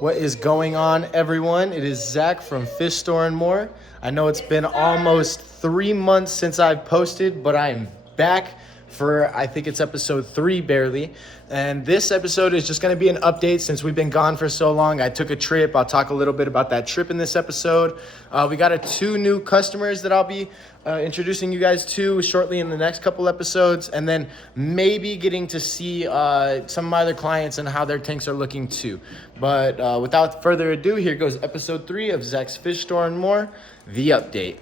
What is going on, everyone? It is Zach from Fish Store and More. I know it's been almost 3 months since I've posted, but I am back for, I think it's episode 3 barely. And this episode is just going to be an update since we've been gone for so long. I took a trip. I'll talk a little bit about that trip in this episode. We got 2 new customers that I'll be introducing you guys to shortly in the next couple episodes, and then maybe getting to see some of my other clients and how their tanks are looking too. But without further ado, here goes episode 3 of Zach's Fish Store and More, the update.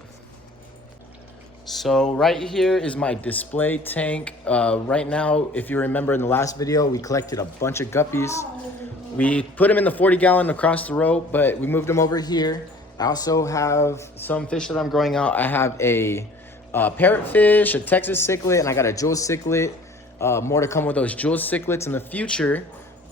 So right here is my display tank. Right now, if you remember in the last video, we collected a bunch of guppies. We put them in the 40-gallon across the road, but we moved them over here. I also have some fish that I'm growing out. I have a parrotfish, a Texas cichlid, and I got a jewel cichlid. More to come with those jewel cichlids in the future.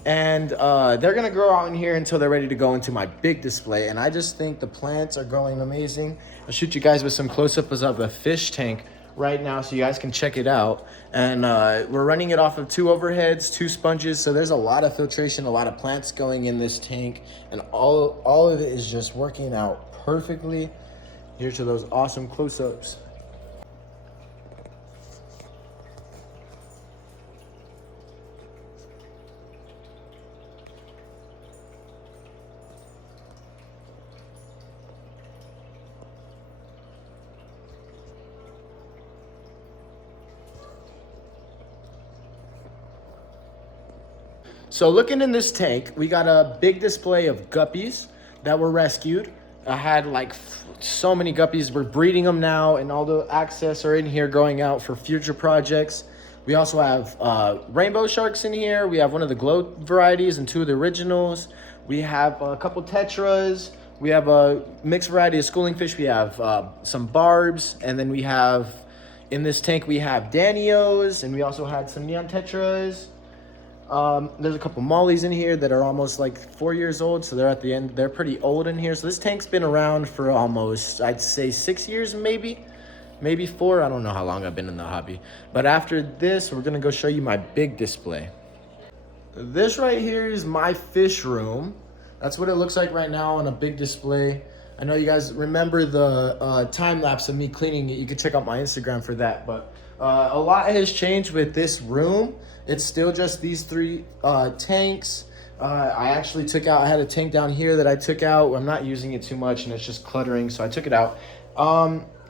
And they're gonna grow out in here until they're ready to go into my big display. And I just think the plants are growing amazing. I'll shoot you guys with some close-ups of the fish tank right now so you guys can check it out. And we're running it off of 2 overheads, 2 sponges, so there's a lot of filtration, a lot of plants going in this tank, and all of it is just working out perfectly. Here's to those awesome close-ups. So looking in this tank, we got a big display of guppies that were rescued. I had like so many guppies. We're breeding them now, and all the access are in here going out for future projects. We also have rainbow sharks in here. We have one of the glow varieties and 2 of the originals. We have a couple tetras. We have a mixed variety of schooling fish. We have some barbs, and then we have, in this tank, we have Danios, and we also had some neon tetras. There's a couple mollies in here that are almost like 4 years old, so they're at the end. They're pretty old in here. So this tank's been around for almost, I'd say 6 years, maybe 4. I don't know how long I've been in the hobby. But after this, we're gonna go show you my big display. This right here is my fish room. That's what it looks like right now on a big display. I know you guys remember the time lapse of me cleaning it. You can check out my Instagram for that. But a lot has changed with this room. It's still just these 3 tanks. I actually took out, I had a tank down here that I took out. I'm not using it too much and it's just cluttering, so I took it out.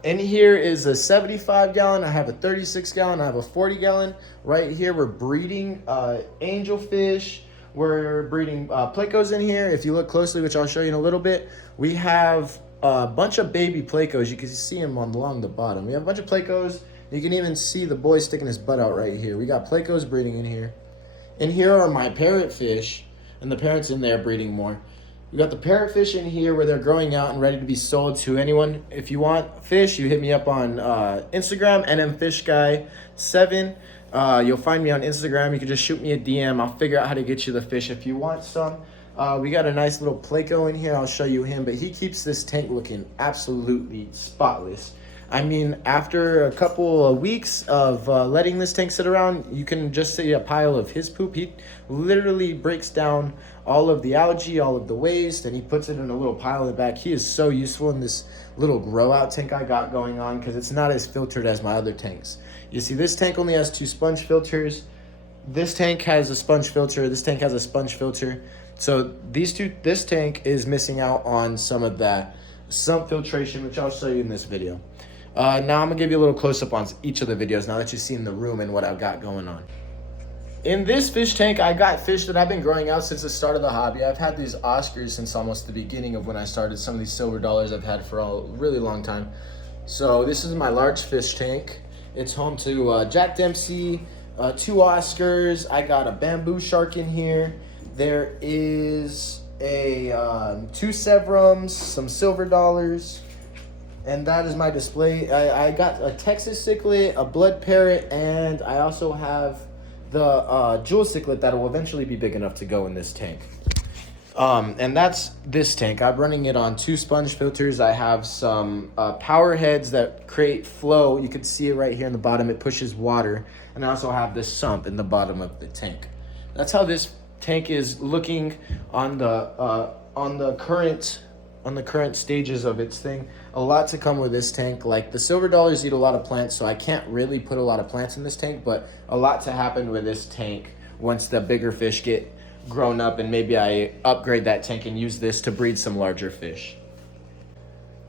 In here is a 75-gallon. I have a 36-gallon. I have a 40-gallon. Right here, we're breeding angelfish. We're breeding plecos in here. If you look closely, which I'll show you in a little bit, we have a bunch of baby plecos. You can see them along the bottom. We have a bunch of plecos. You can even see the boy sticking his butt out right here. We got plecos breeding in here. And here are my parrotfish, and the parrot's in there breeding more. We got the parrotfish in here where they're growing out and ready to be sold to anyone. If you want fish, you hit me up on Instagram, nmfishguy7. You'll find me on Instagram. You can just shoot me a DM. I'll figure out how to get you the fish if you want some. We got a nice little pleco in here. I'll show you him, but he keeps this tank looking absolutely spotless. I mean, after a couple of weeks of letting this tank sit around, you can just see a pile of his poop. He literally breaks down all of the algae, all of the waste, and he puts it in a little pile in the back. He is so useful in this little grow out tank I got going on because it's not as filtered as my other tanks. You see, this tank only has 2 sponge filters. This tank has a sponge filter. This tank has a sponge filter. So this tank is missing out on some of that sump filtration, which I'll show you in this video. Now I'm gonna give you a little close-up on each of the videos now that you've seen the room and what I've got going on. In this fish tank, I got fish that I've been growing out since the start of the hobby. I've had these Oscars since almost the beginning of when I started. Some of these silver dollars I've had for a really long time. So this is my large fish tank. It's home to Jack Dempsey, 2 Oscars. I got a bamboo shark in here. There is a 2 Severums, some silver dollars. And that is my display. I got a Texas cichlid, a blood parrot, and I also have the jewel cichlid that will eventually be big enough to go in this tank. And that's this tank. I'm running it on 2 sponge filters. I have some power heads that create flow. You can see it right here in the bottom. It pushes water. And I also have this sump in the bottom of the tank. That's how this tank is looking on the current stages of its thing. A lot to come with this tank. Like the silver dollars eat a lot of plants, so I can't really put a lot of plants in this tank, but a lot to happen with this tank once the bigger fish get grown up, and maybe I upgrade that tank and use this to breed some larger fish.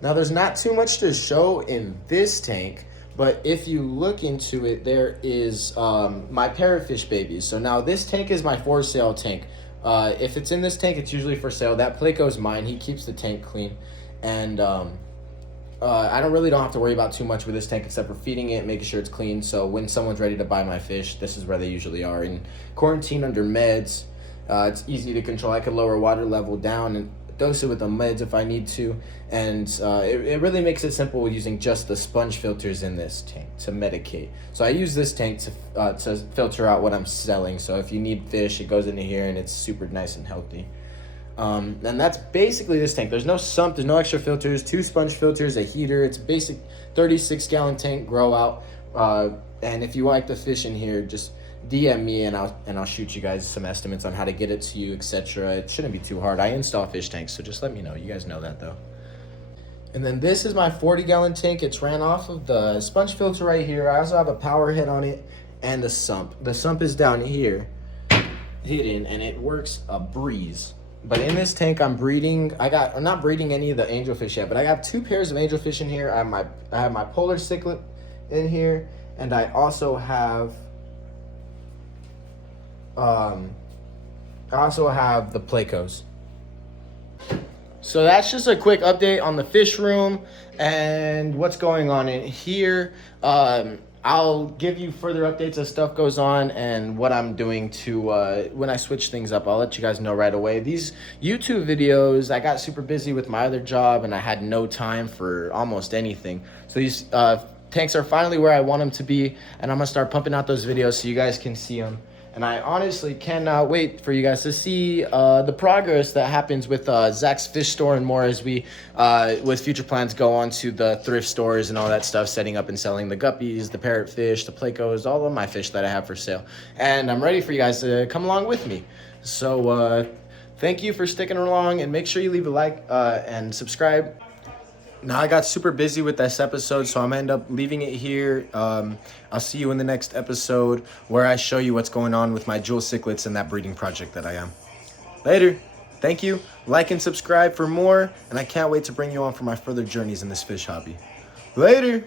Now there's not too much to show in this tank, but if you look into it, there is my parrotfish babies. So now this tank is my for sale tank. If it's in this tank, it's usually for sale. That Placo's mine. He keeps the tank clean. And I don't have to worry about too much with this tank except for feeding it, making sure it's clean. So when someone's ready to buy my fish, this is where they usually are. In quarantine under meds, it's easy to control. I could lower water level down and dose it with the meds if I need to. And it really makes it simple using just the sponge filters in this tank to medicate. So I use this tank to filter out what I'm selling. So if you need fish, it goes into here and it's super nice and healthy. And that's basically this tank. There's no sump, there's no extra filters, 2 sponge filters, a heater. It's a basic 36-gallon tank, grow out. And if you like the fish in here, just DM me and I'll shoot you guys some estimates on how to get it to you, etc. It shouldn't be too hard. I install fish tanks, so just let me know. You guys know that though. And then this is my 40-gallon tank. It's ran off of the sponge filter right here. I also have a power head on it and the sump. The sump is down here, hidden, and it works a breeze. But in this tank, I'm not breeding any of the angelfish yet, but I have 2 pairs of angelfish in here. I have my polar cichlid in here, and I also have the Placos. So that's just a quick update on the fish room and what's going on in here. I'll give you further updates as stuff goes on and what I'm doing to when I switch things up. I'll let you guys know right away. These YouTube videos, I got super busy with my other job and I had no time for almost anything. So these tanks are finally where I want them to be, and I'm gonna start pumping out those videos so you guys can see them. And I honestly cannot wait for you guys to see the progress that happens with Zach's Fish Store and more as we, with future plans, go on to the thrift stores and all that stuff, setting up and selling the guppies, the parrotfish, the Placos, all of my fish that I have for sale. And I'm ready for you guys to come along with me. So thank you for sticking along, and make sure you leave a like and subscribe. Now I got super busy with this episode, so I'm gonna end up leaving it here. I'll see you in the next episode where I show you what's going on with my jewel cichlids and that breeding project that I am. Later. Thank you. Like and subscribe for more, and I can't wait to bring you on for my further journeys in this fish hobby. Later.